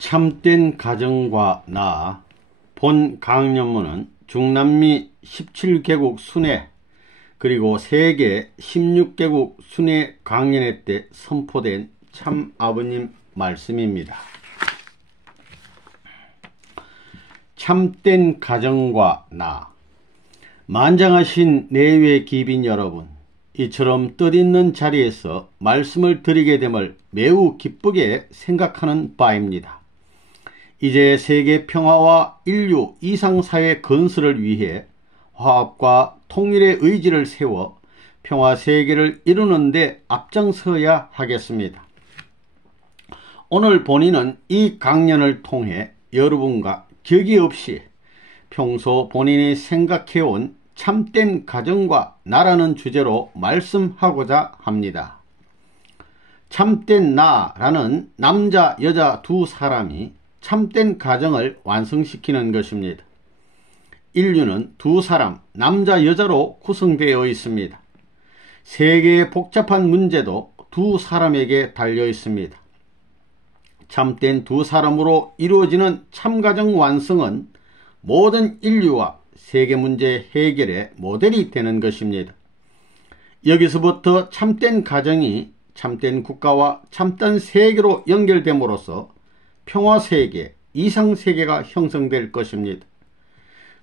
참된 가정과 나. 본 강연문은 중남미 17개국 순회 그리고 세계 16개국 순회 강연회 때 선포된 참 아버님 말씀입니다. 참된 가정과 나. 만장하신 내외 기빈 여러분, 이처럼 뜻있는 자리에서 말씀을 드리게 됨을 매우 기쁘게 생각하는 바입니다. 이제 세계 평화와 인류 이상사회 건설을 위해 화합과 통일의 의지를 세워 평화 세계를 이루는 데 앞장서야 하겠습니다. 오늘 본인은 이 강연을 통해 여러분과 격이 없이 평소 본인이 생각해온 참된 가정과 나라는 주제로 말씀하고자 합니다. 참된 나라는 남자 여자 두 사람이 참된 가정을 완성시키는 것입니다. 인류는 두 사람, 남자 여자로 구성되어 있습니다. 세계의 복잡한 문제도 두 사람에게 달려 있습니다. 참된 두 사람으로 이루어지는 참가정 완성은 모든 인류와 세계 문제 해결의 모델이 되는 것입니다. 여기서부터 참된 가정이 참된 국가와 참된 세계로 연결됨으로써 평화세계, 이상세계가 형성될 것입니다.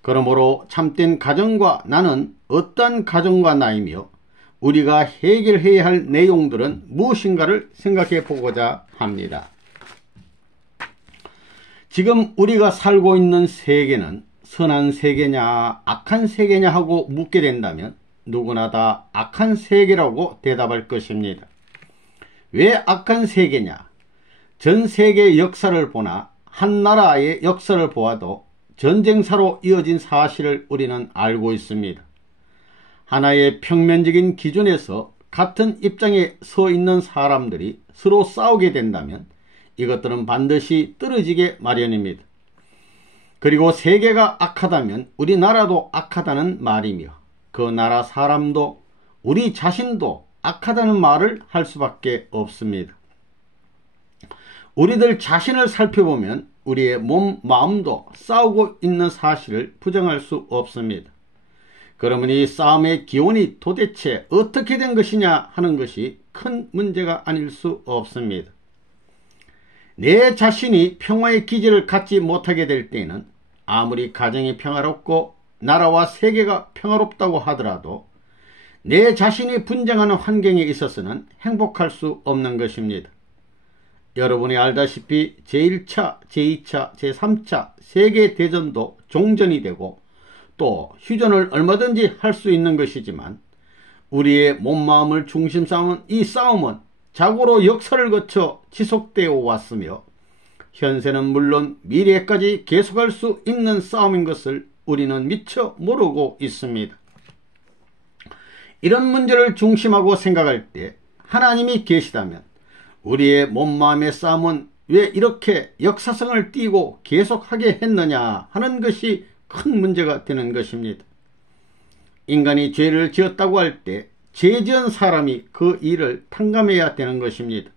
그러므로 참된 가정과 나는 어떤 가정과 나이며 우리가 해결해야 할 내용들은 무엇인가를 생각해 보고자 합니다. 지금 우리가 살고 있는 세계는 선한 세계냐 악한 세계냐 하고 묻게 된다면 누구나 다 악한 세계라고 대답할 것입니다. 왜 악한 세계냐? 전 세계의 역사를 보나 한 나라의 역사를 보아도 전쟁사로 이어진 사실을 우리는 알고 있습니다. 하나의 평면적인 기준에서 같은 입장에 서 있는 사람들이 서로 싸우게 된다면 이것들은 반드시 떨어지게 마련입니다. 그리고 세계가 악하다면 우리나라도 악하다는 말이며 그 나라 사람도 우리 자신도 악하다는 말을 할 수밖에 없습니다. 우리들 자신을 살펴보면 우리의 몸, 마음도 싸우고 있는 사실을 부정할 수 없습니다. 그러면 이 싸움의 기원이 도대체 어떻게 된 것이냐 하는 것이 큰 문제가 아닐 수 없습니다. 내 자신이 평화의 기질을 갖지 못하게 될 때는 아무리 가정이 평화롭고 나라와 세계가 평화롭다고 하더라도 내 자신이 분쟁하는 환경에 있어서는 행복할 수 없는 것입니다. 여러분이 알다시피 제1차, 제2차, 제3차 세계대전도 종전이 되고 또 휴전을 얼마든지 할 수 있는 것이지만 우리의 몸마음을 중심 삼은 이 싸움은 자고로 역사를 거쳐 지속되어 왔으며 현세는 물론 미래까지 계속할 수 있는 싸움인 것을 우리는 미처 모르고 있습니다. 이런 문제를 중심하고 생각할 때 하나님이 계시다면 우리의 몸마음의 싸움은 왜 이렇게 역사성을 띠고 계속하게 했느냐 하는 것이 큰 문제가 되는 것입니다. 인간이 죄를 지었다고 할 때 죄 지은 사람이 그 일을 탕감해야 되는 것입니다.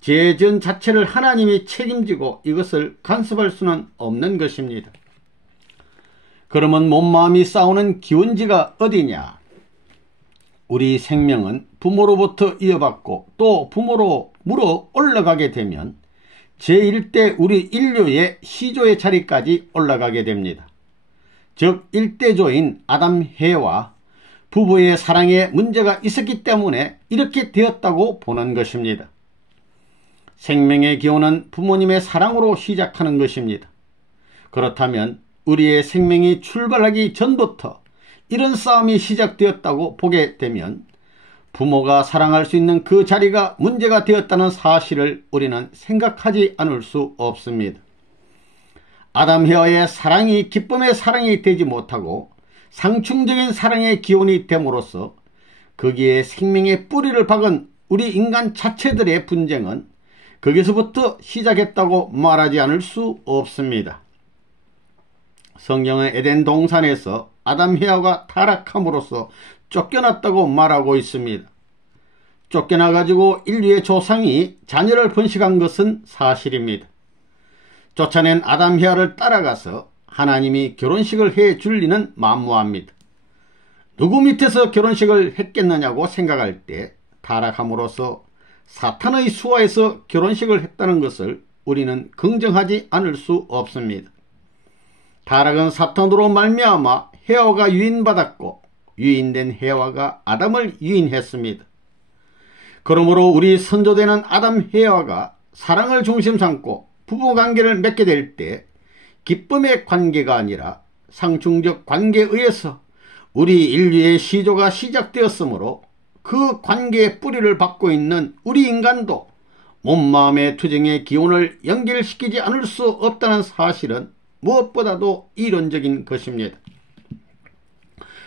죄 지은 자체를 하나님이 책임지고 이것을 간섭할 수는 없는 것입니다. 그러면 몸마음이 싸우는 기원지가 어디냐? 우리 생명은 부모로부터 이어받고 또 부모로 물어 올라가게 되면 제1대 우리 인류의 시조의 자리까지 올라가게 됩니다. 즉 일대조인 아담 해와 부부의 사랑에 문제가 있었기 때문에 이렇게 되었다고 보는 것입니다. 생명의 기원은 부모님의 사랑으로 시작하는 것입니다. 그렇다면 우리의 생명이 출발하기 전부터 이런 싸움이 시작되었다고 보게 되면 부모가 사랑할 수 있는 그 자리가 문제가 되었다는 사실을 우리는 생각하지 않을 수 없습니다. 아담 해와의 사랑이 기쁨의 사랑이 되지 못하고 상충적인 사랑의 기원이 됨으로써 거기에 생명의 뿌리를 박은 우리 인간 자체들의 분쟁은 거기서부터 시작했다고 말하지 않을 수 없습니다. 성경은 에덴 동산에서 아담 해와가 타락함으로써 쫓겨났다고 말하고 있습니다. 쫓겨나가지고 인류의 조상이 자녀를 번식한 것은 사실입니다. 쫓아낸 아담 헤아를 따라가서 하나님이 결혼식을 해 줄리는 만무합니다. 누구 밑에서 결혼식을 했겠느냐고 생각할 때 타락함으로써 사탄의 수하에서 결혼식을 했다는 것을 우리는 긍정하지 않을 수 없습니다. 타락은 사탄으로 말미암아 헤아가 유인받았고 유인된 헤아가 아담을 유인했습니다. 그러므로 우리 선조되는 아담 헤아가 사랑을 중심 삼고 부부관계를 맺게 될 때 기쁨의 관계가 아니라 상충적 관계에 의해서 우리 인류의 시조가 시작되었으므로 그 관계의 뿌리를 받고 있는 우리 인간도 몸마음의 투쟁의 기운을 연결시키지 않을 수 없다는 사실은 무엇보다도 이론적인 것입니다.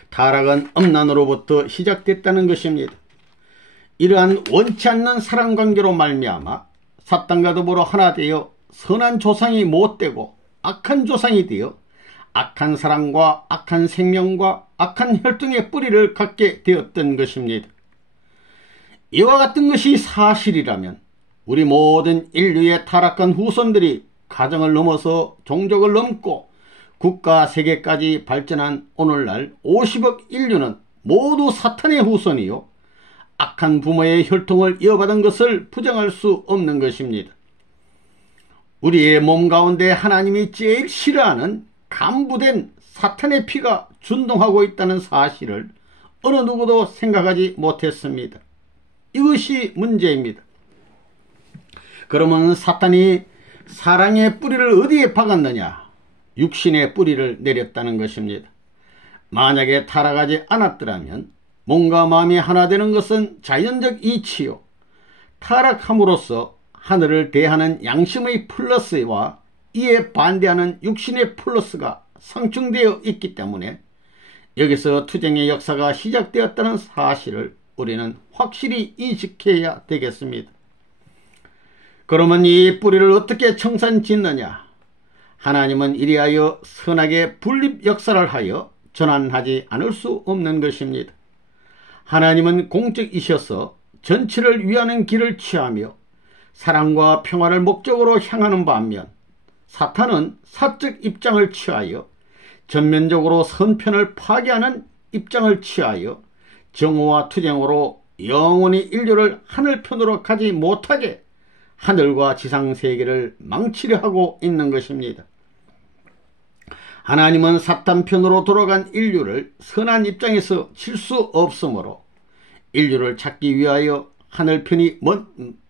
타락은 음란으로부터 시작됐다는 것입니다. 이러한 원치 않는 사랑관계로 말미암아 사탄과 더불어 하나 되어 선한 조상이 못되고 악한 조상이 되어 악한 사랑과 악한 생명과 악한 혈통의 뿌리를 갖게 되었던 것입니다. 이와 같은 것이 사실이라면 우리 모든 인류의 타락한 후손들이 가정을 넘어서 종족을 넘고 국가 세계까지 발전한 오늘날 50억 인류는 모두 사탄의 후손이요 악한 부모의 혈통을 이어받은 것을 부정할 수 없는 것입니다. 우리의 몸 가운데 하나님이 제일 싫어하는 간부된 사탄의 피가 준동하고 있다는 사실을 어느 누구도 생각하지 못했습니다. 이것이 문제입니다. 그러면 사탄이 사랑의 뿌리를 어디에 박았느냐? 육신의 뿌리를 내렸다는 것입니다. 만약에 타락하지 않았더라면 몸과 마음이 하나 되는 것은 자연적 이치요. 타락함으로써 하늘을 대하는 양심의 플러스와 이에 반대하는 육신의 플러스가 상충되어 있기 때문에 여기서 투쟁의 역사가 시작되었다는 사실을 우리는 확실히 인식해야 되겠습니다. 그러면 이 뿌리를 어떻게 청산짓느냐? 하나님은 이리하여 선악의 분립 역사를 하여 전환하지 않을 수 없는 것입니다. 하나님은 공적이셔서 전체를 위하는 길을 취하며 사랑과 평화를 목적으로 향하는 반면 사탄은 사적 입장을 취하여 전면적으로 선편을 파괴하는 입장을 취하여 정오와 투쟁으로 영원히 인류를 하늘편으로 가지 못하게 하늘과 지상 세계를 망치려 하고 있는 것입니다. 하나님은 사탄 편으로 돌아간 인류를 선한 입장에서 칠 수 없으므로 인류를 찾기 위하여 하늘편이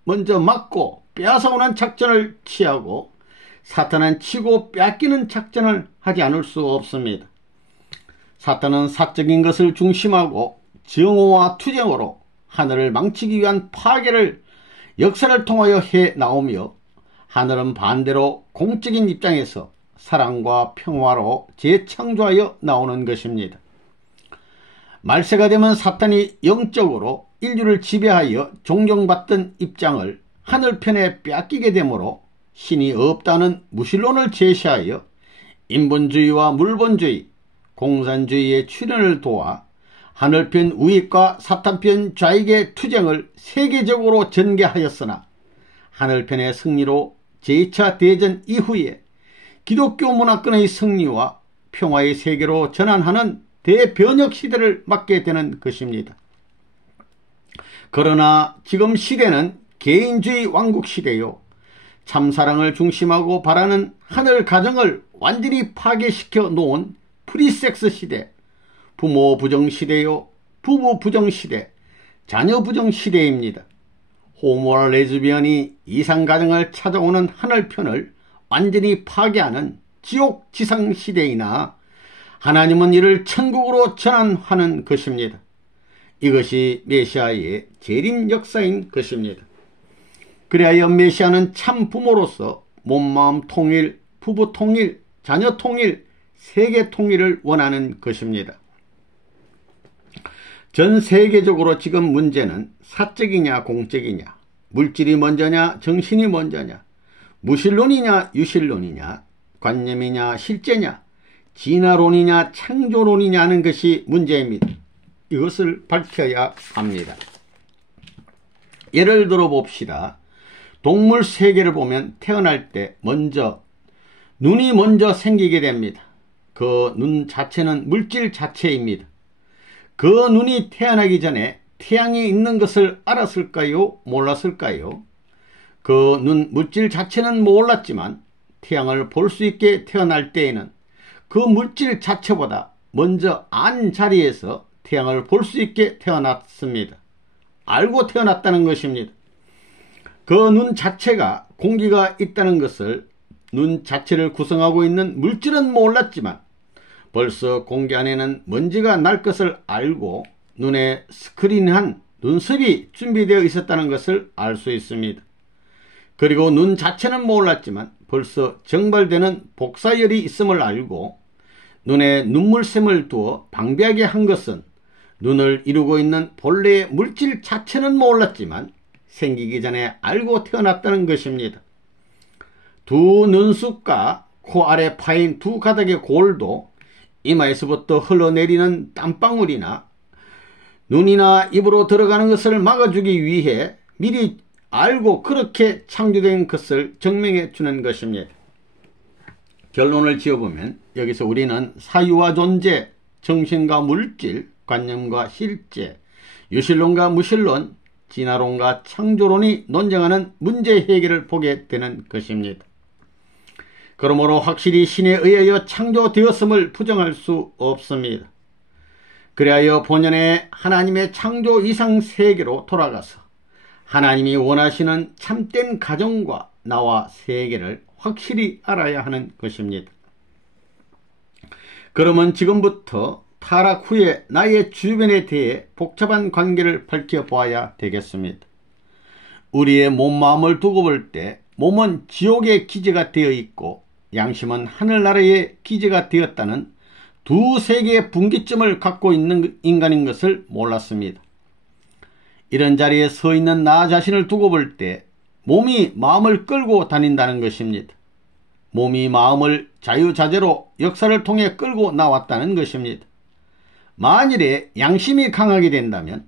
먼저 막고 빼앗아오는 작전을 취하고 사탄은 치고 뺏기는 작전을 하지 않을 수 없습니다. 사탄은 사적인 것을 중심하고 정오와 투쟁으로 하늘을 망치기 위한 파괴를 역사를 통하여 해 나오며 하늘은 반대로 공적인 입장에서 사랑과 평화로 재창조하여 나오는 것입니다. 말세가 되면 사탄이 영적으로 인류를 지배하여 존경받던 입장을 하늘편에 뺏기게 되므로 신이 없다는 무신론을 제시하여 인본주의와 물본주의, 공산주의의 출현을 도와 하늘편 우익과 사탄편 좌익의 투쟁을 세계적으로 전개하였으나 하늘편의 승리로 제2차 대전 이후에 기독교 문화권의 승리와 평화의 세계로 전환하는 대변혁 시대를 맞게 되는 것입니다. 그러나 지금 시대는 개인주의 왕국 시대요. 참사랑을 중심하고 바라는 하늘 가정을 완전히 파괴시켜 놓은 프리섹스 시대, 부모 부정 시대요, 부부 부정 시대, 자녀 부정 시대입니다. 호모와 레즈비언이 이상 가정을 찾아오는 하늘편을 완전히 파괴하는 지옥 지상 시대이나 하나님은 이를 천국으로 전환하는 것입니다. 이것이 메시아의 재림 역사인 것입니다. 그리하여 메시아는 참 부모로서 몸마음 통일, 부부 통일, 자녀 통일, 세계 통일을 원하는 것입니다. 전 세계적으로 지금 문제는 사적이냐 공적이냐, 물질이 먼저냐 정신이 먼저냐, 무신론이냐 유신론이냐, 관념이냐 실제냐, 진화론이냐 창조론이냐 하는 것이 문제입니다. 이것을 밝혀야 합니다. 예를 들어 봅시다. 동물 세계를 보면 태어날 때 먼저 눈이 먼저 생기게 됩니다. 그 눈 자체는 물질 자체입니다. 그 눈이 태어나기 전에 태양이 있는 것을 알았을까요? 몰랐을까요? 그 눈 물질 자체는 몰랐지만 태양을 볼 수 있게 태어날 때에는 그 물질 자체보다 먼저 안 자리에서 태양을 볼 수 있게 태어났습니다. 알고 태어났다는 것입니다. 그 눈 자체가 공기가 있다는 것을, 눈 자체를 구성하고 있는 물질은 몰랐지만 벌써 공기 안에는 먼지가 날 것을 알고 눈에 스크린한 눈썹이 준비되어 있었다는 것을 알 수 있습니다. 그리고 눈 자체는 몰랐지만 벌써 증발되는 복사열이 있음을 알고 눈에 눈물샘을 두어 방비하게 한 것은 눈을 이루고 있는 본래의 물질 자체는 몰랐지만 생기기 전에 알고 태어났다는 것입니다. 두 눈썹과 코 아래 파인 두 가닥의 골도 이마에서부터 흘러내리는 땀방울이나 눈이나 입으로 들어가는 것을 막아주기 위해 미리 알고 그렇게 창조된 것을 증명해 주는 것입니다. 결론을 지어보면 여기서 우리는 사유와 존재, 정신과 물질, 관념과 실제, 유실론과 무실론, 진화론과 창조론이 논쟁하는 문제 해결을 보게 되는 것입니다. 그러므로 확실히 신에 의하여 창조되었음을 부정할 수 없습니다. 그리하여 본연의 하나님의 창조 이상 세계로 돌아가서 하나님이 원하시는 참된 가정과 나와 세계를 확실히 알아야 하는 것입니다. 그러면 지금부터 타락 후에 나의 주변에 대해 복잡한 관계를 밝혀보아야 되겠습니다. 우리의 몸, 마음을 두고 볼 때 몸은 지옥의 기재가 되어 있고 양심은 하늘나라의 기재가 되었다는 두 세계의 분기점을 갖고 있는 인간인 것을 몰랐습니다. 이런 자리에 서 있는 나 자신을 두고 볼 때 몸이 마음을 끌고 다닌다는 것입니다. 몸이 마음을 자유자재로 역사를 통해 끌고 나왔다는 것입니다. 만일에 양심이 강하게 된다면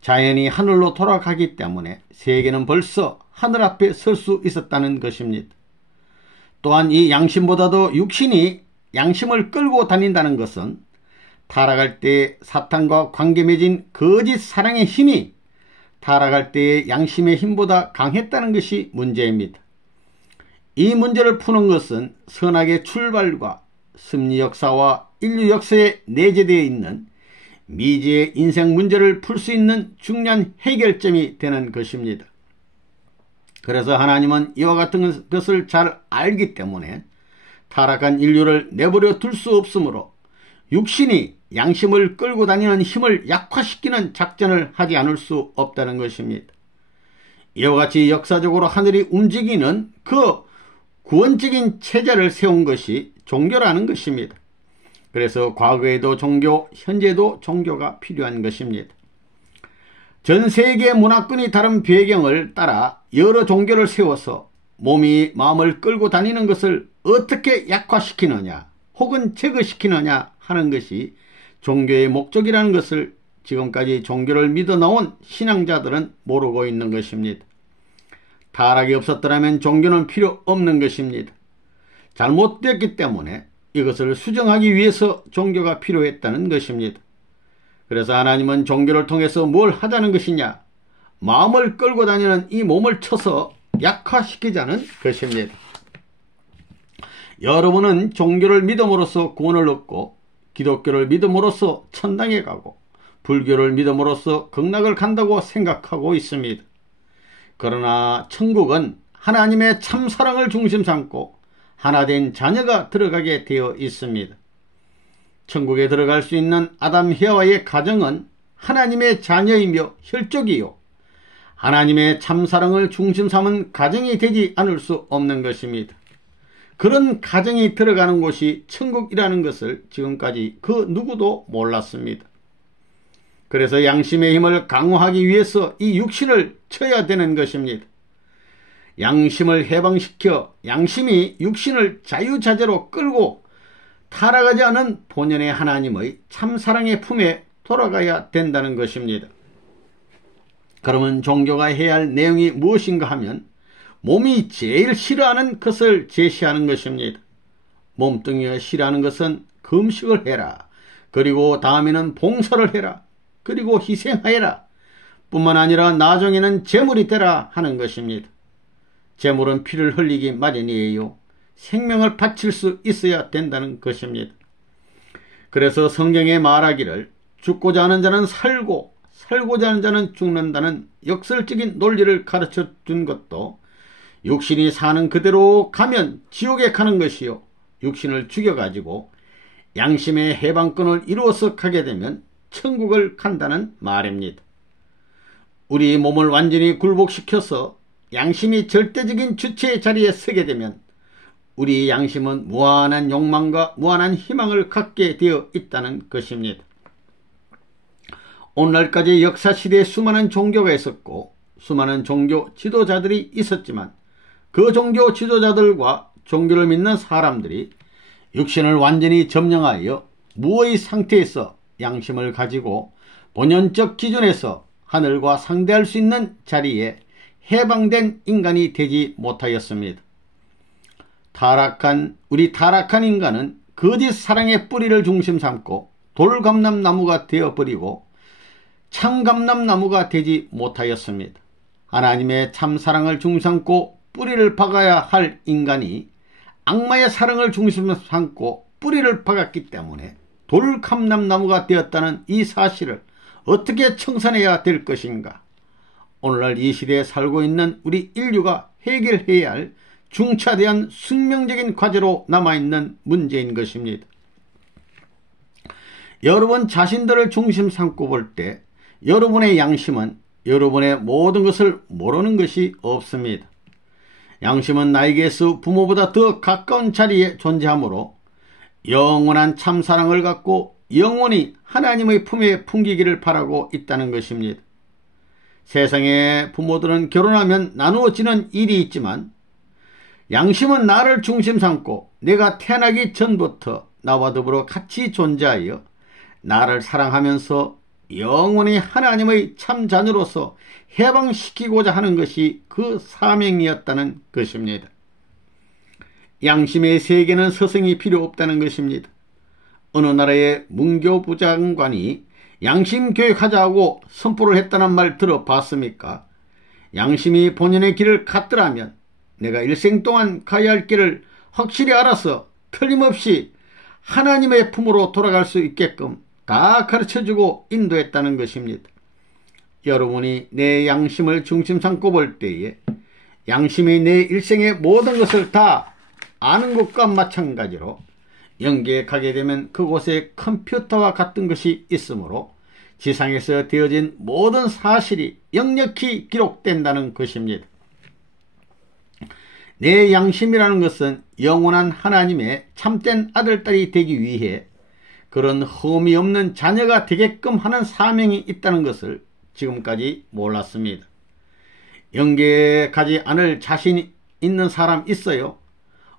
자연이 하늘로 돌아가기 때문에 세계는 벌써 하늘 앞에 설 수 있었다는 것입니다. 또한 이 양심보다도 육신이 양심을 끌고 다닌다는 것은 타락할 때 사탄과 관계 맺은 거짓 사랑의 힘이 타락할 때의 양심의 힘보다 강했다는 것이 문제입니다. 이 문제를 푸는 것은 선악의 출발과 승리 역사와 인류 역사에 내재되어 있는 미지의 인생 문제를 풀 수 있는 중요한 해결점이 되는 것입니다. 그래서 하나님은 이와 같은 것을 잘 알기 때문에 타락한 인류를 내버려 둘 수 없으므로 육신이 양심을 끌고 다니는 힘을 약화시키는 작전을 하지 않을 수 없다는 것입니다. 이와 같이 역사적으로 하늘이 움직이는 그 구원적인 체제를 세운 것이 종교라는 것입니다. 그래서 과거에도 종교, 현재도 종교가 필요한 것입니다. 전 세계 문화권이 다른 배경을 따라 여러 종교를 세워서 몸이 마음을 끌고 다니는 것을 어떻게 약화시키느냐 혹은 제거시키느냐 하는 것이 종교의 목적이라는 것을 지금까지 종교를 믿어 나온 신앙자들은 모르고 있는 것입니다. 타락이 없었더라면 종교는 필요 없는 것입니다. 잘못되었기 때문에 이것을 수정하기 위해서 종교가 필요했다는 것입니다. 그래서 하나님은 종교를 통해서 뭘 하자는 것이냐? 마음을 끌고 다니는 이 몸을 쳐서 약화시키자는 것입니다. 여러분은 종교를 믿음으로써 구원을 얻고 기독교를 믿음으로써 천당에 가고 불교를 믿음으로써 극락을 간다고 생각하고 있습니다. 그러나 천국은 하나님의 참사랑을 중심 삼고 하나된 자녀가 들어가게 되어 있습니다. 천국에 들어갈 수 있는 아담 해와의 가정은 하나님의 자녀이며 혈족이요 하나님의 참사랑을 중심 삼은 가정이 되지 않을 수 없는 것입니다. 그런 가정이 들어가는 곳이 천국이라는 것을 지금까지 그 누구도 몰랐습니다. 그래서 양심의 힘을 강화하기 위해서 이 육신을 쳐야 되는 것입니다. 양심을 해방시켜 양심이 육신을 자유자재로 끌고 타락하지 않은 본연의 하나님의 참사랑의 품에 돌아가야 된다는 것입니다. 그러면 종교가 해야 할 내용이 무엇인가 하면 몸이 제일 싫어하는 것을 제시하는 것입니다. 몸뚱이가 싫어하는 것은 금식을 해라. 그리고 다음에는 봉사를 해라. 그리고 희생하여라. 뿐만 아니라 나중에는 제물이 되라 하는 것입니다. 제물은 피를 흘리기 마련이에요. 생명을 바칠 수 있어야 된다는 것입니다. 그래서 성경에 말하기를 죽고자 하는 자는 살고 살고자 하는 자는 죽는다는 역설적인 논리를 가르쳐 준 것도 육신이 사는 그대로 가면 지옥에 가는 것이요, 육신을 죽여가지고 양심의 해방권을 이루어서 가게 되면 천국을 간다는 말입니다. 우리 몸을 완전히 굴복시켜서 양심이 절대적인 주체의 자리에 서게 되면 우리 양심은 무한한 욕망과 무한한 희망을 갖게 되어 있다는 것입니다. 오늘날까지 역사시대에 수많은 종교가 있었고 수많은 종교 지도자들이 있었지만 그 종교 지도자들과 종교를 믿는 사람들이 육신을 완전히 점령하여 무의 상태에서 양심을 가지고 본연적 기준에서 하늘과 상대할 수 있는 자리에 해방된 인간이 되지 못하였습니다. 우리 타락한 인간은 거짓 사랑의 뿌리를 중심 삼고 돌감람나무가 되어버리고 참감람나무가 되지 못하였습니다. 하나님의 참사랑을 중심 삼고 뿌리를 박아야 할 인간이 악마의 사랑을 중심 삼고 뿌리를 박았기 때문에 돌감람나무가 되었다는 이 사실을 어떻게 청산해야 될 것인가? 오늘날 이 시대에 살고 있는 우리 인류가 해결해야 할 중차대한 숙명적인 과제로 남아있는 문제인 것입니다. 여러분 자신들을 중심 삼고 볼 때 여러분의 양심은 여러분의 모든 것을 모르는 것이 없습니다. 양심은 나에게서 부모보다 더 가까운 자리에 존재하므로 영원한 참사랑을 갖고 영원히 하나님의 품에 풍기기를 바라고 있다는 것입니다. 세상의 부모들은 결혼하면 나누어지는 일이 있지만 양심은 나를 중심 삼고 내가 태어나기 전부터 나와 더불어 같이 존재하여 나를 사랑하면서 영원히 하나님의 참자녀로서 해방시키고자 하는 것이 그 사명이었다는 것입니다. 양심의 세계는 스승이 필요 없다는 것입니다. 어느 나라의 문교부 장관이 양심교육하자고 선포를 했다는 말 들어봤습니까? 양심이 본인의 길을 갔더라면 내가 일생 동안 가야 할 길을 확실히 알아서 틀림없이 하나님의 품으로 돌아갈 수 있게끔 다 가르쳐주고 인도했다는 것입니다. 여러분이 내 양심을 중심 삼고 볼 때에 양심이 내 일생의 모든 것을 다 아는 것과 마찬가지로 영계에 가게 되면 그곳에 컴퓨터와 같은 것이 있으므로 지상에서 되어진 모든 사실이 역력히 기록된다는 것입니다. 내 양심이라는 것은 영원한 하나님의 참된 아들딸이 되기 위해 그런 흠이 없는 자녀가 되게끔 하는 사명이 있다는 것을 지금까지 몰랐습니다. 영계에 가지 않을 자신이 있는 사람 있어요?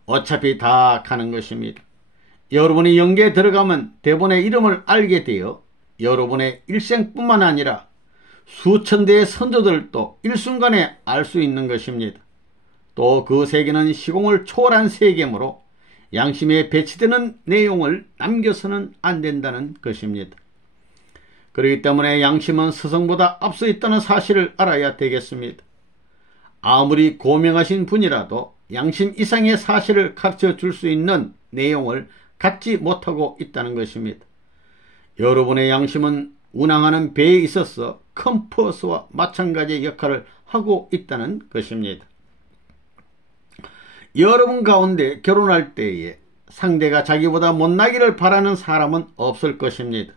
어차피 다 가는 것입니다. 여러분이 영계에 들어가면 대본의 이름을 알게 되어 여러분의 일생뿐만 아니라 수천 대의 선조들도 일순간에 알 수 있는 것입니다. 또 그 세계는 시공을 초월한 세계이므로 양심에 배치되는 내용을 남겨서는 안 된다는 것입니다. 그렇기 때문에 양심은 스승보다 앞서 있다는 사실을 알아야 되겠습니다. 아무리 고명하신 분이라도 양심 이상의 사실을 가르쳐 줄 수 있는 내용을 갖지 못하고 있다는 것입니다. 여러분의 양심은 운항하는 배에 있어서 컴퍼스와 마찬가지의 역할을 하고 있다는 것입니다. 여러분 가운데 결혼할 때에 상대가 자기보다 못나기를 바라는 사람은 없을 것입니다.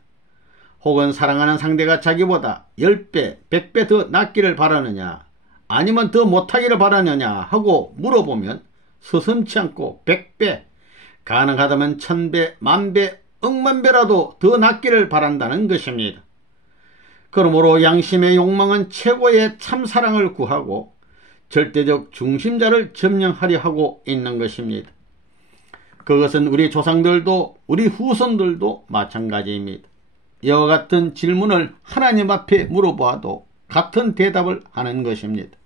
혹은 사랑하는 상대가 자기보다 10배, 100배 더 낫기를 바라느냐 아니면 더 못하기를 바라느냐 하고 물어보면 서슴지 않고 100배, 가능하다면 1000배, 10,000배, 억만배라도 더 낫기를 바란다는 것입니다. 그러므로 양심의 욕망은 최고의 참사랑을 구하고 절대적 중심자를 점령하려 하고 있는 것입니다. 그것은 우리 조상들도 우리 후손들도 마찬가지입니다. 이와 같은 질문을 하나님 앞에 물어보아도 같은 대답을 하는 것입니다.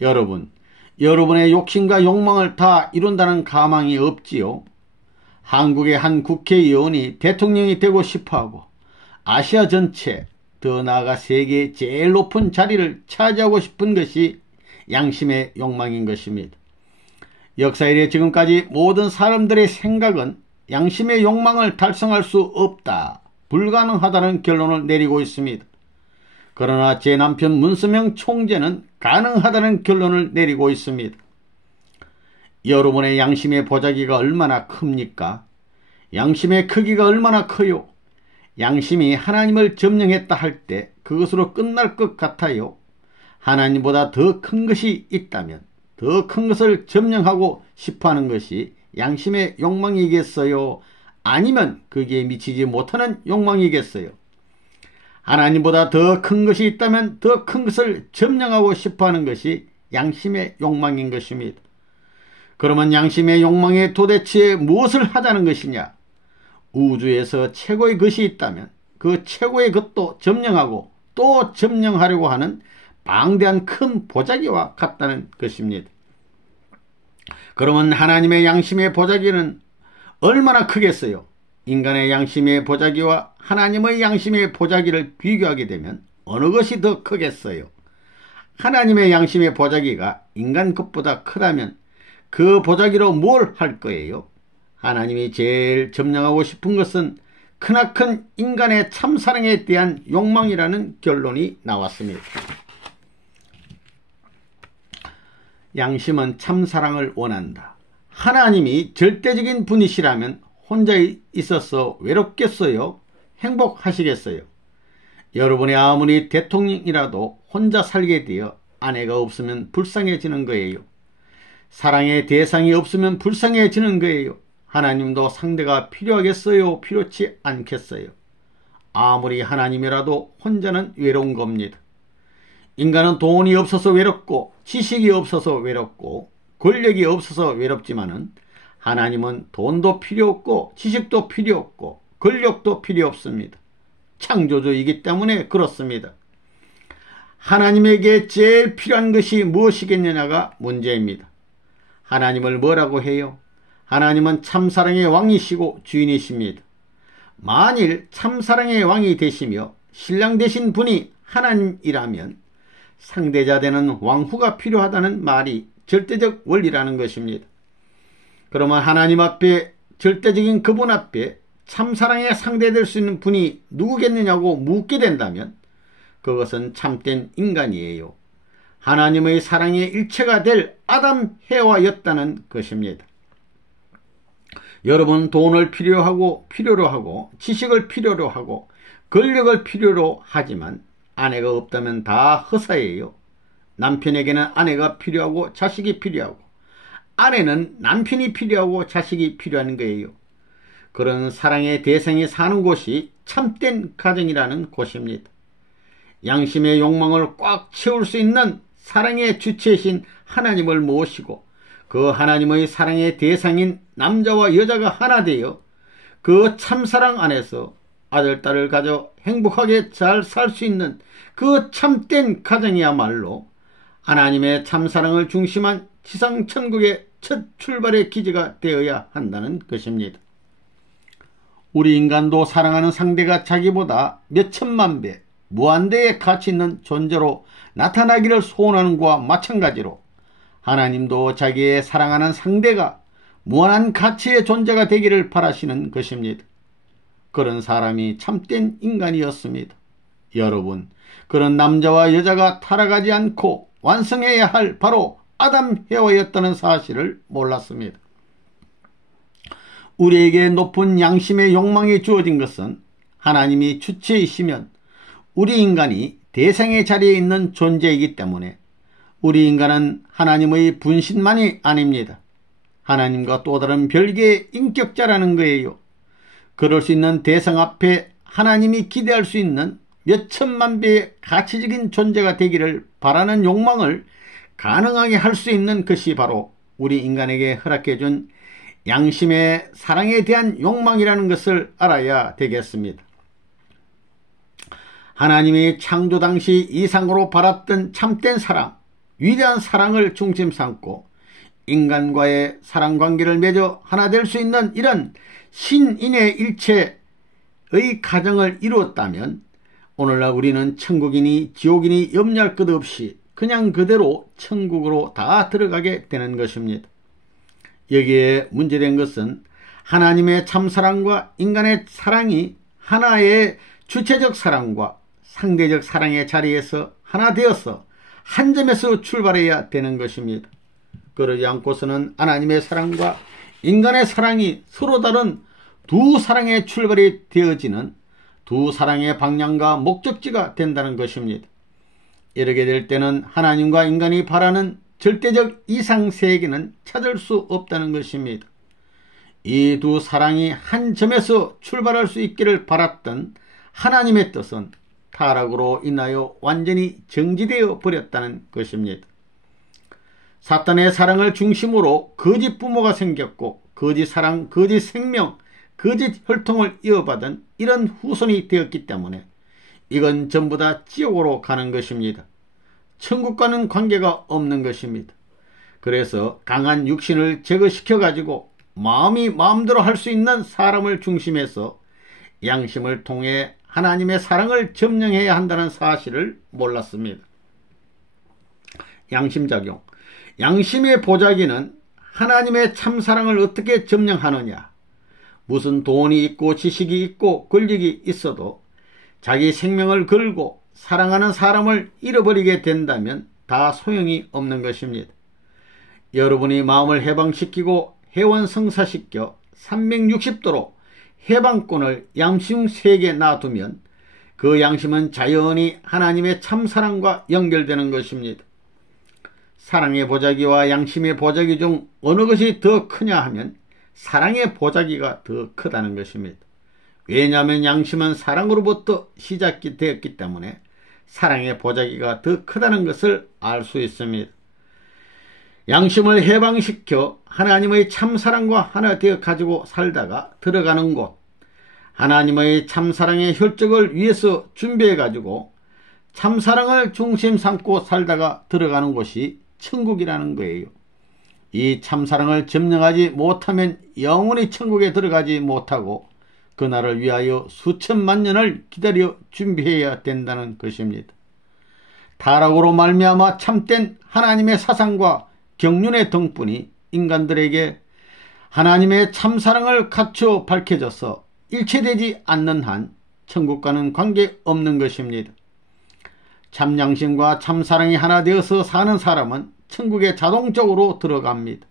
여러분의 욕심과 욕망을 다 이룬다는 가망이 없지요. 한국의 한 국회의원이 대통령이 되고 싶어하고 아시아 전체, 더 나아가 세계의 제일 높은 자리를 차지하고 싶은 것이 양심의 욕망인 것입니다. 역사 이래 지금까지 모든 사람들의 생각은 양심의 욕망을 달성할 수 없다, 불가능하다는 결론을 내리고 있습니다. 그러나 제 남편 문서명 총재는 가능하다는 결론을 내리고 있습니다. 여러분의 양심의 보자기가 얼마나 큽니까? 양심의 크기가 얼마나 커요? 양심이 하나님을 점령했다 할 때 그것으로 끝날 것 같아요? 하나님보다 더 큰 것이 있다면 더 큰 것을 점령하고 싶어하는 것이 양심의 욕망이겠어요? 아니면 거기에 미치지 못하는 욕망이겠어요? 하나님보다 더 큰 것이 있다면 더 큰 것을 점령하고 싶어하는 것이 양심의 욕망인 것입니다. 그러면 양심의 욕망에 도대체 무엇을 하자는 것이냐? 우주에서 최고의 것이 있다면 그 최고의 것도 점령하고 또 점령하려고 하는 방대한 큰 보자기와 같다는 것입니다. 그러면 하나님의 양심의 보자기는 얼마나 크겠어요? 인간의 양심의 보자기와 하나님의 양심의 보자기를 비교하게 되면 어느 것이 더 크겠어요? 하나님의 양심의 보자기가 인간 것보다 크다면 그 보자기로 뭘 할 거예요? 하나님이 제일 점령하고 싶은 것은 크나큰 인간의 참사랑에 대한 욕망이라는 결론이 나왔습니다. 양심은 참사랑을 원한다. 하나님이 절대적인 분이시라면 혼자 있어서 외롭겠어요? 행복하시겠어요? 여러분이 아무리 대통령이라도 혼자 살게 되어 아내가 없으면 불쌍해지는 거예요. 사랑의 대상이 없으면 불쌍해지는 거예요. 하나님도 상대가 필요하겠어요? 필요치 않겠어요? 아무리 하나님이라도 혼자는 외로운 겁니다. 인간은 돈이 없어서 외롭고 지식이 없어서 외롭고 권력이 없어서 외롭지만은 하나님은 돈도 필요 없고 지식도 필요 없고 권력도 필요 없습니다. 창조주이기 때문에 그렇습니다. 하나님에게 제일 필요한 것이 무엇이겠느냐가 문제입니다. 하나님을 뭐라고 해요? 하나님은 참사랑의 왕이시고 주인이십니다. 만일 참사랑의 왕이 되시며 신랑 되신 분이 하나님이라면 상대자 되는 왕후가 필요하다는 말이 절대적 원리라는 것입니다. 그러면 하나님 앞에, 절대적인 그분 앞에 참사랑에 상대될 수 있는 분이 누구겠느냐고 묻게 된다면 그것은 참된 인간이에요. 하나님의 사랑의 일체가 될 아담 해와였다는 것입니다. 여러분, 돈을 필요로 하고 지식을 필요로 하고 권력을 필요로 하지만 아내가 없다면 다 허사예요. 남편에게는 아내가 필요하고 자식이 필요하고 아내는 남편이 필요하고 자식이 필요한 거예요. 그런 사랑의 대상이 사는 곳이 참된 가정이라는 곳입니다. 양심의 욕망을 꽉 채울 수 있는 사랑의 주체이신 하나님을 모시고 그 하나님의 사랑의 대상인 남자와 여자가 하나 되어 그 참사랑 안에서 아들, 딸을 가져 행복하게 잘 살 수 있는 그 참된 가정이야말로 하나님의 참사랑을 중심한 지상천국의 첫 출발의 기지가 되어야 한다는 것입니다. 우리 인간도 사랑하는 상대가 자기보다 몇천만 배, 무한대의 가치 있는 존재로 나타나기를 소원하는 것과 마찬가지로 하나님도 자기의 사랑하는 상대가 무한한 가치의 존재가 되기를 바라시는 것입니다. 그런 사람이 참된 인간이었습니다. 여러분, 그런 남자와 여자가 타락하지 않고 완성해야 할 바로 아담 해와였다는 사실을 몰랐습니다. 우리에게 높은 양심의 욕망이 주어진 것은 하나님이 주체이시면 우리 인간이 대상의 자리에 있는 존재이기 때문에 우리 인간은 하나님의 분신만이 아닙니다. 하나님과 또 다른 별개의 인격자라는 거예요. 그럴 수 있는 대상 앞에 하나님이 기대할 수 있는 몇천만 배의 가치적인 존재가 되기를 바라는 욕망을 가능하게 할 수 있는 것이 바로 우리 인간에게 허락해 준 양심의 사랑에 대한 욕망이라는 것을 알아야 되겠습니다. 하나님이 창조 당시 이상으로 바랐던 참된 사랑, 위대한 사랑을 중심 삼고 인간과의 사랑관계를 맺어 하나 될 수 있는 이런 신인의 일체의 가정을 이루었다면 오늘날 우리는 천국이니 지옥이니 염려할 것 없이 그냥 그대로 천국으로 다 들어가게 되는 것입니다. 여기에 문제된 것은 하나님의 참사랑과 인간의 사랑이 하나의 주체적 사랑과 상대적 사랑의 자리에서 하나 되어서 한 점에서 출발해야 되는 것입니다. 그러지 않고서는 하나님의 사랑과 인간의 사랑이 서로 다른 두 사랑의 출발이 되어지는 두 사랑의 방향과 목적지가 된다는 것입니다. 이렇게 될 때는 하나님과 인간이 바라는 절대적 이상세계는 찾을 수 없다는 것입니다. 이 두 사랑이 한 점에서 출발할 수 있기를 바랐던 하나님의 뜻은 타락으로 인하여 완전히 정지되어 버렸다는 것입니다. 사탄의 사랑을 중심으로 거짓 부모가 생겼고 거짓 사랑, 거짓 생명, 거짓 혈통을 이어받은 이런 후손이 되었기 때문에 이건 전부 다 지옥으로 가는 것입니다. 천국과는 관계가 없는 것입니다. 그래서 강한 육신을 제거시켜 가지고 마음이 마음대로 할 수 있는 사람을 중심해서 양심을 통해 하나님의 사랑을 점령해야 한다는 사실을 몰랐습니다. 양심작용. 양심의 보자기는 하나님의 참사랑을 어떻게 점령하느냐. 무슨 돈이 있고 지식이 있고 권력이 있어도 자기 생명을 걸고 사랑하는 사람을 잃어버리게 된다면 다 소용이 없는 것입니다. 여러분이 마음을 해방시키고 해원성사시켜 360도로 해방권을 양심 세계에 놔두면 그 양심은 자연히 하나님의 참사랑과 연결되는 것입니다. 사랑의 보자기와 양심의 보자기 중 어느 것이 더 크냐 하면 사랑의 보자기가 더 크다는 것입니다. 왜냐하면 양심은 사랑으로부터 시작이 되었기 때문에 사랑의 보자기가 더 크다는 것을 알 수 있습니다. 양심을 해방시켜 하나님의 참사랑과 하나 되어 가지고 살다가 들어가는 곳, 하나님의 참사랑의 혈적을 위해서 준비해 가지고 참사랑을 중심 삼고 살다가 들어가는 곳이 천국이라는 거예요. 이 참사랑을 점령하지 못하면 영원히 천국에 들어가지 못하고 그날을 위하여 수천만 년을 기다려 준비해야 된다는 것입니다. 타락으로 말미암아 참된 하나님의 사상과 경륜의 덕분이 인간들에게 하나님의 참사랑을 갖추어 밝혀져서 일체되지 않는 한 천국과는 관계없는 것입니다. 참양심과 참사랑이 하나 되어서 사는 사람은 천국에 자동적으로 들어갑니다.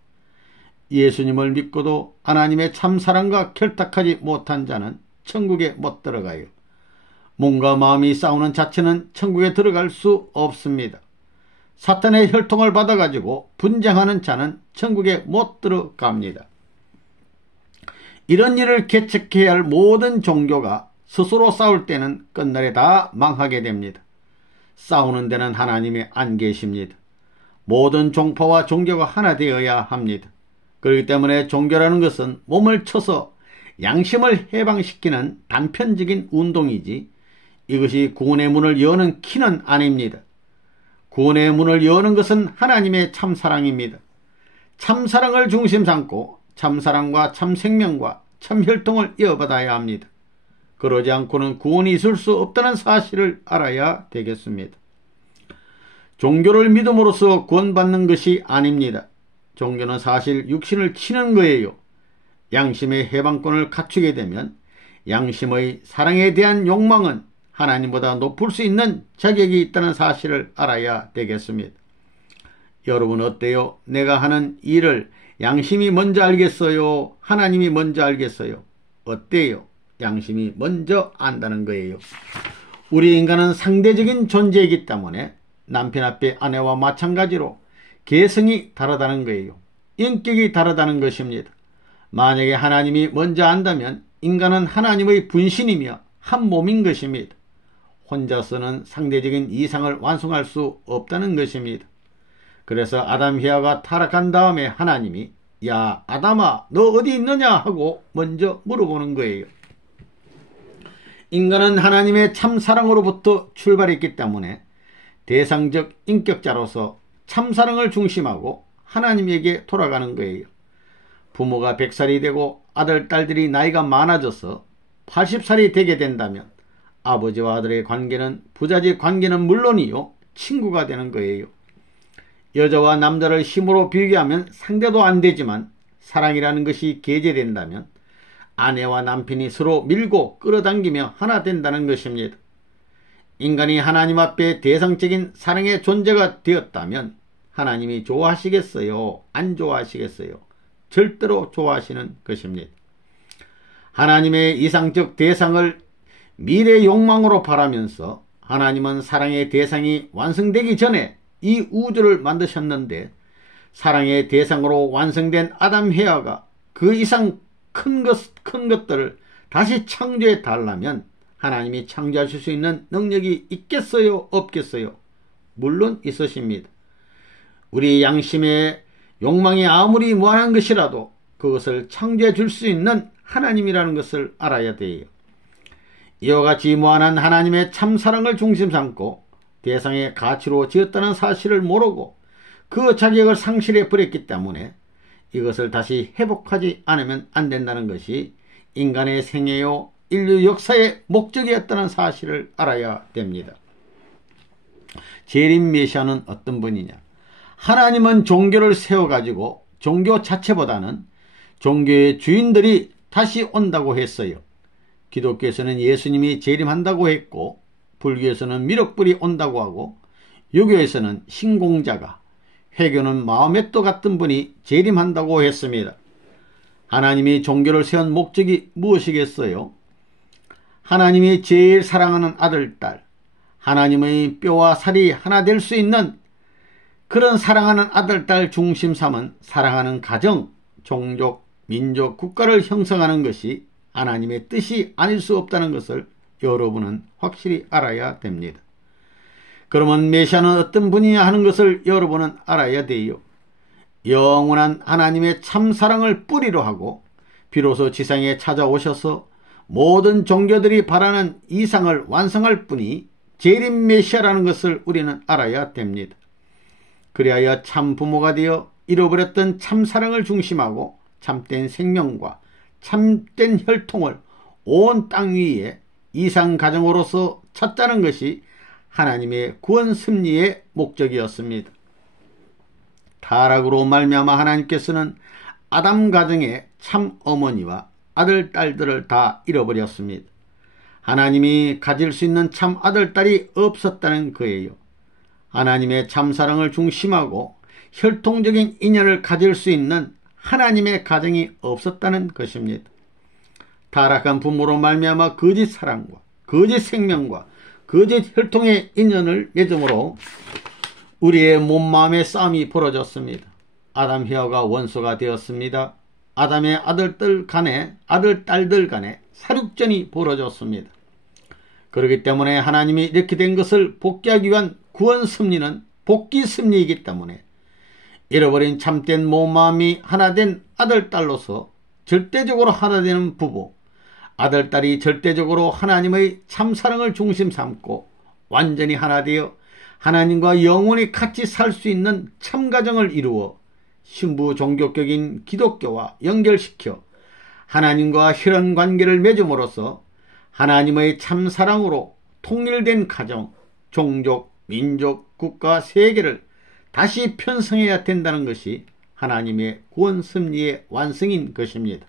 예수님을 믿고도 하나님의 참사랑과 결탁하지 못한 자는 천국에 못 들어가요. 몸과 마음이 싸우는 자체는 천국에 들어갈 수 없습니다. 사탄의 혈통을 받아가지고 분쟁하는 자는 천국에 못 들어갑니다. 이런 일을 개척해야 할 모든 종교가 스스로 싸울 때는 끝날에 다 망하게 됩니다. 싸우는 데는 하나님이 안 계십니다. 모든 종파와 종교가 하나 되어야 합니다. 그렇기 때문에 종교라는 것은 몸을 쳐서 양심을 해방시키는 단편적인 운동이지 이것이 구원의 문을 여는 키는 아닙니다. 구원의 문을 여는 것은 하나님의 참사랑입니다. 참사랑을 중심 삼고 참사랑과 참생명과 참혈통을 이어받아야 합니다. 그러지 않고는 구원이 있을 수 없다는 사실을 알아야 되겠습니다. 종교를 믿음으로써 구원받는 것이 아닙니다. 종교는 사실 육신을 치는 거예요. 양심의 해방권을 갖추게 되면 양심의 사랑에 대한 욕망은 하나님보다 높을 수 있는 자격이 있다는 사실을 알아야 되겠습니다. 여러분 어때요? 내가 하는 일을 양심이 먼저 알겠어요? 하나님이 먼저 알겠어요? 어때요? 양심이 먼저 안다는 거예요. 우리 인간은 상대적인 존재이기 때문에 남편 앞에 아내와 마찬가지로 개성이 다르다는 거예요. 인격이 다르다는 것입니다. 만약에 하나님이 먼저 안다면 인간은 하나님의 분신이며 한 몸인 것입니다. 혼자서는 상대적인 이상을 완성할 수 없다는 것입니다. 그래서 아담 히와가 타락한 다음에 하나님이 야 아담아 너 어디 있느냐 하고 먼저 물어보는 거예요. 인간은 하나님의 참사랑으로부터 출발했기 때문에 대상적 인격자로서 참사랑을 중심하고 하나님에게 돌아가는 거예요. 부모가 100살이 되고 아들, 딸들이 나이가 많아져서 80살이 되게 된다면 아버지와 아들의 관계는 부자지 관계는 물론이요 친구가 되는 거예요. 여자와 남자를 힘으로 비교하면 상대도 안 되지만 사랑이라는 것이 계제된다면 아내와 남편이 서로 밀고 끌어당기며 하나 된다는 것입니다. 인간이 하나님 앞에 대상적인 사랑의 존재가 되었다면 하나님이 좋아하시겠어요? 안 좋아하시겠어요? 절대로 좋아하시는 것입니다. 하나님의 이상적 대상을 미래 욕망으로 바라면서 하나님은 사랑의 대상이 완성되기 전에 이 우주를 만드셨는데 사랑의 대상으로 완성된 아담 헤아가 그 이상 큰 것들을 다시 창조해 달라면 하나님이 창조하실 수 있는 능력이 있겠어요? 없겠어요? 물론 있으십니다. 우리 양심의 욕망이 아무리 무한한 것이라도 그것을 창조해 줄 수 있는 하나님이라는 것을 알아야 돼요. 이와 같이 무한한 하나님의 참사랑을 중심 삼고 대상의 가치로 지었다는 사실을 모르고 그 자격을 상실해 버렸기 때문에 이것을 다시 회복하지 않으면 안 된다는 것이 인간의 생애요 인류 역사의 목적이었다는 사실을 알아야 됩니다. 재림 메시아는 어떤 분이냐? 하나님은 종교를 세워가지고 종교 자체보다는 종교의 주인들이 다시 온다고 했어요. 기독교에서는 예수님이 재림한다고 했고 불교에서는 미륵불이 온다고 하고 유교에서는 신공자가, 회교는 마호메토 같은 분이 재림한다고 했습니다. 하나님이 종교를 세운 목적이 무엇이겠어요? 하나님이 제일 사랑하는 아들, 딸, 하나님의 뼈와 살이 하나 될 수 있는 그런 사랑하는 아들, 딸 중심 삼은 사랑하는 가정, 종족, 민족, 국가를 형성하는 것이 하나님의 뜻이 아닐 수 없다는 것을 여러분은 확실히 알아야 됩니다. 그러면 메시아는 어떤 분이냐 하는 것을 여러분은 알아야 돼요. 영원한 하나님의 참사랑을 뿌리로 하고 비로소 지상에 찾아오셔서 모든 종교들이 바라는 이상을 완성할 분이 재림 메시아라는 것을 우리는 알아야 됩니다. 그리하여 참 부모가 되어 잃어버렸던 참사랑을 중심하고 참된 생명과 참된 혈통을 온 땅 위에 이상가정으로서 찾자는 것이 하나님의 구원 섭리의 목적이었습니다. 타락으로 말미암아 하나님께서는 아담 가정의 참 어머니와 아들, 딸들을 다 잃어버렸습니다. 하나님이 가질 수 있는 참 아들, 딸이 없었다는 거예요. 하나님의 참사랑을 중심하고 혈통적인 인연을 가질 수 있는 하나님의 가정이 없었다는 것입니다. 타락한 부모로 말미암아 거짓 사랑과 거짓 생명과 거짓 혈통의 인연을 맺음으로 우리의 몸 마음의 싸움이 벌어졌습니다. 아담 헤아가 원수가 되었습니다. 아담의 아들, 딸들 간에 살육전이 벌어졌습니다. 그렇기 때문에 하나님이 이렇게 된 것을 복귀하기 위한 구원 섭리는 복귀 섭리이기 때문에 잃어버린 참된 몸 마음이 하나된 아들, 딸로서 절대적으로 하나되는 부부, 아들, 딸이 절대적으로 하나님의 참사랑을 중심 삼고 완전히 하나되어 하나님과 영원히 같이 살 수 있는 참가정을 이루어 신부 종교격인 기독교와 연결시켜 하나님과 혈연 관계를 맺음으로써 하나님의 참사랑으로 통일된 가정, 종족, 민족, 국가, 세계를 다시 편성해야 된다는 것이 하나님의 구원 섭리의 완성인 것입니다.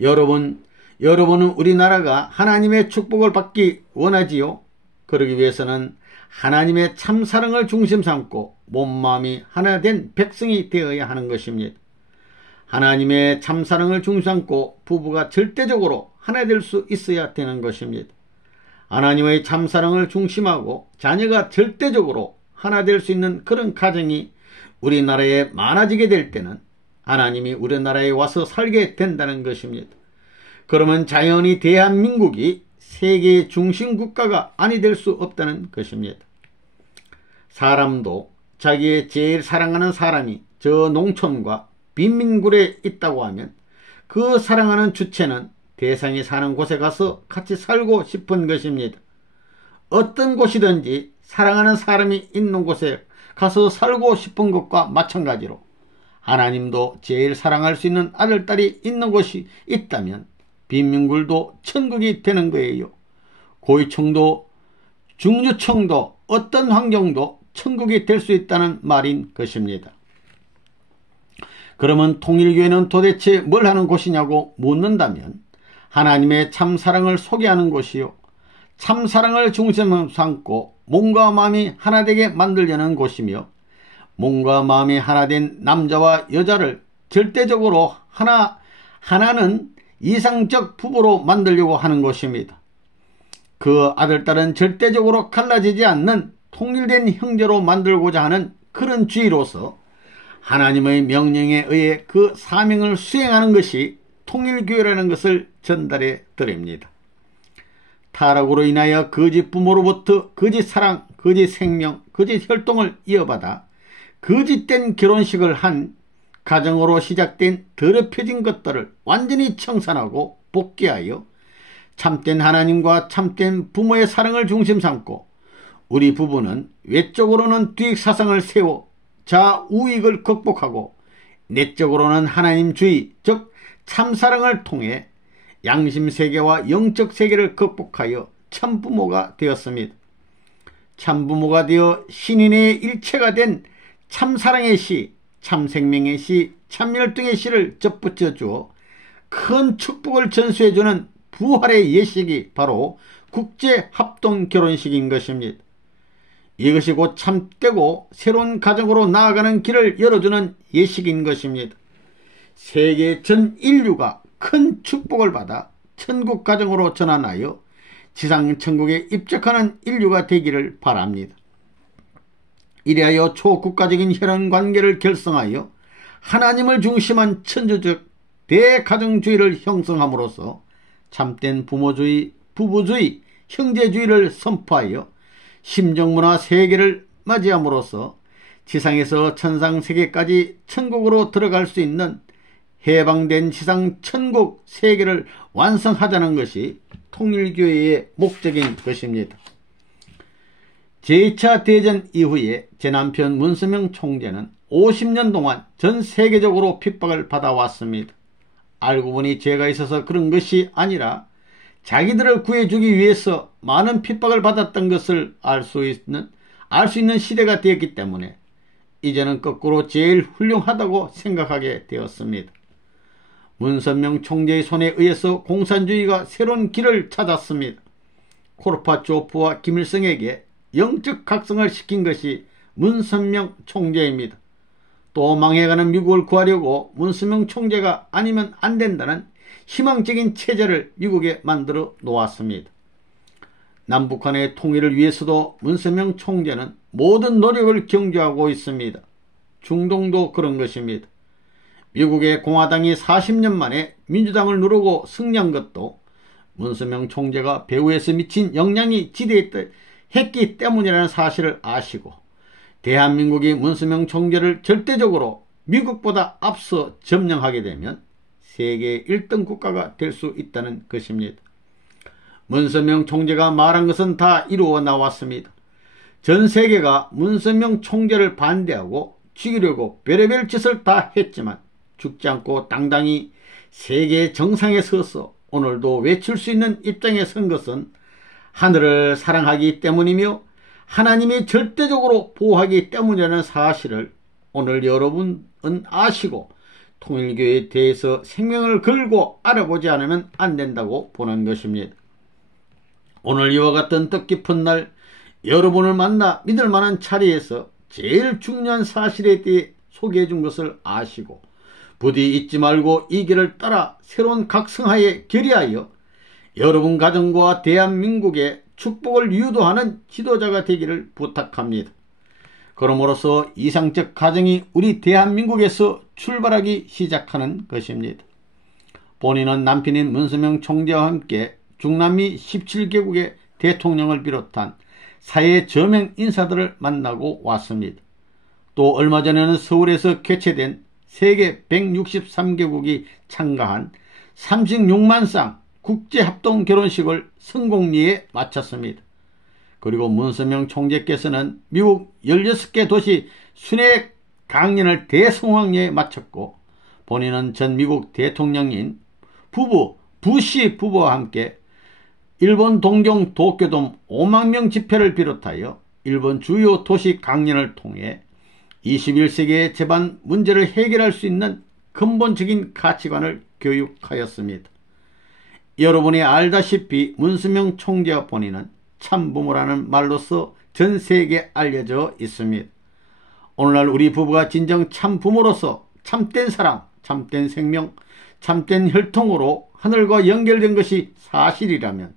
여러분은 우리나라가 하나님의 축복을 받기 원하지요? 그러기 위해서는 하나님의 참사랑을 중심 삼고 몸마음이 하나된 백성이 되어야 하는 것입니다. 하나님의 참사랑을 중심 삼고 부부가 절대적으로 하나 될 수 있어야 되는 것입니다. 하나님의 참사랑을 중심하고 자녀가 절대적으로 하나 될 수 있는 그런 가정이 우리나라에 많아지게 될 때는 하나님이 우리나라에 와서 살게 된다는 것입니다. 그러면 자연히 대한민국이 세계의 중심 국가가 아니 될 수 없다는 것입니다. 사람도 자기의 제일 사랑하는 사람이 저 농촌과 빈민굴에 있다고 하면 그 사랑하는 주체는 대상이 사는 곳에 가서 같이 살고 싶은 것입니다. 어떤 곳이든지 사랑하는 사람이 있는 곳에 가서 살고 싶은 것과 마찬가지로 하나님도 제일 사랑할 수 있는 아들, 딸이 있는 곳이 있다면 빈민굴도 천국이 되는 거예요. 고위층도 중류층도 어떤 환경도 천국이 될 수 있다는 말인 것입니다. 그러면 통일교회는 도대체 뭘 하는 곳이냐고 묻는다면 하나님의 참사랑을 소개하는 곳이요, 참사랑을 중심으로 삼고 몸과 마음이 하나 되게 만들려는 곳이며, 몸과 마음이 하나 된 남자와 여자를 절대적으로 하나는 이상적 부부로 만들려고 하는 곳입니다. 그 아들, 딸은 절대적으로 갈라지지 않는 통일된 형제로 만들고자 하는 그런 주의로서 하나님의 명령에 의해 그 사명을 수행하는 것이 통일교회라는 것을 전달해 드립니다. 타락으로 인하여 거짓 부모로부터 거짓 사랑, 거짓 생명, 거짓 혈통을 이어받아 거짓된 결혼식을 한 가정으로 시작된 더럽혀진 것들을 완전히 청산하고 복귀하여 참된 하나님과 참된 부모의 사랑을 중심 삼고, 우리 부부는 외적으로는 뒤익사상을 세워 자우익을 극복하고 내적으로는 하나님주의, 즉 참사랑을 통해 양심세계와 영적세계를 극복하여 참부모가 되었습니다. 참부모가 되어 신인의 일체가 된 참사랑의 씨, 참생명의 씨, 참멸등의 씨를 접붙여 주어 큰 축복을 전수해주는 부활의 예식이 바로 국제합동결혼식인 것입니다. 이것이 곧 참되고 새로운 가정으로 나아가는 길을 열어주는 예식인 것입니다. 세계 전 인류가 큰 축복을 받아 천국 가정으로 전환하여 지상 천국에 입적하는 인류가 되기를 바랍니다. 이리하여 초국가적인 혈연관계를 결성하여 하나님을 중심한 천주적 대가정주의를 형성함으로써 참된 부모주의, 부부주의, 형제주의를 선포하여 심정문화 세계를 맞이함으로써 지상에서 천상세계까지 천국으로 들어갈 수 있는 해방된 지상 천국 세계를 완성하자는 것이 통일교회의 목적인 것입니다. 제2차 대전 이후에 제 남편 문선명 총재는 50년 동안 전 세계적으로 핍박을 받아왔습니다. 알고 보니 죄가 있어서 그런 것이 아니라 자기들을 구해주기 위해서 많은 핍박을 받았던 것을 알 수 있는 시대가 되었기 때문에 이제는 거꾸로 제일 훌륭하다고 생각하게 되었습니다. 문선명 총재의 손에 의해서 공산주의가 새로운 길을 찾았습니다. 고르바초프와 김일성에게 영적 각성을 시킨 것이 문선명 총재입니다. 또 망해가는 미국을 구하려고 문선명 총재가 아니면 안 된다는 희망적인 체제를 미국에 만들어 놓았습니다. 남북한의 통일을 위해서도 문선명 총재는 모든 노력을 경주하고 있습니다. 중동도 그런 것입니다. 미국의 공화당이 40년 만에 민주당을 누르고 승리한 것도 문선명 총재가 배후에서 미친 영향이 지대했기 때문이라는 사실을 아시고, 대한민국이 문선명 총재를 절대적으로 미국보다 앞서 점령하게 되면 세계 1등 국가가 될 수 있다는 것입니다. 문선명 총재가 말한 것은 다 이루어 나왔습니다. 전 세계가 문선명 총재를 반대하고 죽이려고 별의별 짓을 다 했지만 죽지 않고 당당히 세계 정상에 서서 오늘도 외칠 수 있는 입장에 선 것은 하늘을 사랑하기 때문이며 하나님이 절대적으로 보호하기 때문이라는 사실을 오늘 여러분은 아시고 통일교회에 대해서 생명을 걸고 알아보지 않으면 안 된다고 보는 것입니다. 오늘 이와 같은 뜻깊은 날 여러분을 만나 믿을 만한 자리에서 제일 중요한 사실에 대해 소개해 준 것을 아시고 부디 잊지 말고 이 길을 따라 새로운 각성하에 결의하여 여러분 가정과 대한민국의 축복을 유도하는 지도자가 되기를 부탁합니다. 그러므로서 이상적 가정이 우리 대한민국에서 출발하기 시작하는 것입니다. 본인은 남편인 문선명 총재와 함께 중남미 17개국의 대통령을 비롯한 사회 저명 인사들을 만나고 왔습니다. 또 얼마 전에는 서울에서 개최된 세계 163개국이 참가한 36만 쌍 국제합동 결혼식을 성공리에 마쳤습니다. 그리고 문선명 총재께서는 미국 16개 도시 순회 강연을 대성황리에 마쳤고 본인은 전 미국 대통령인 부시 부부와 함께 일본 동경 도쿄돔 5만 명 집회를 비롯하여 일본 주요 도시 강연을 통해 21세기의 제반 문제를 해결할 수 있는 근본적인 가치관을 교육하였습니다. 여러분이 알다시피 문선명 총재와 본인은 참부모라는 말로서 전 세계에 알려져 있습니다. 오늘날 우리 부부가 진정 참부모로서 참된 사랑, 참된 생명, 참된 혈통으로 하늘과 연결된 것이 사실이라면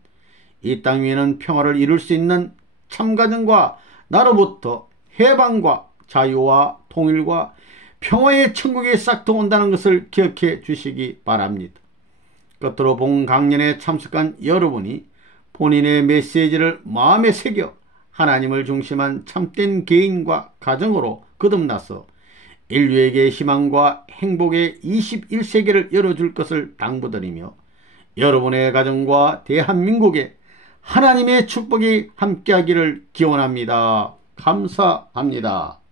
이 땅 위에는 평화를 이룰 수 있는 참가정과 나로부터 해방과 자유와 통일과 평화의 천국이 싹 트온다는 것을 기억해 주시기 바랍니다. 끝으로 본 강연에 참석한 여러분이 본인의 메시지를 마음에 새겨 하나님을 중심한 참된 개인과 가정으로 거듭나서 인류에게 희망과 행복의 21세기를 열어줄 것을 당부드리며 여러분의 가정과 대한민국에 하나님의 축복이 함께하기를 기원합니다. 감사합니다.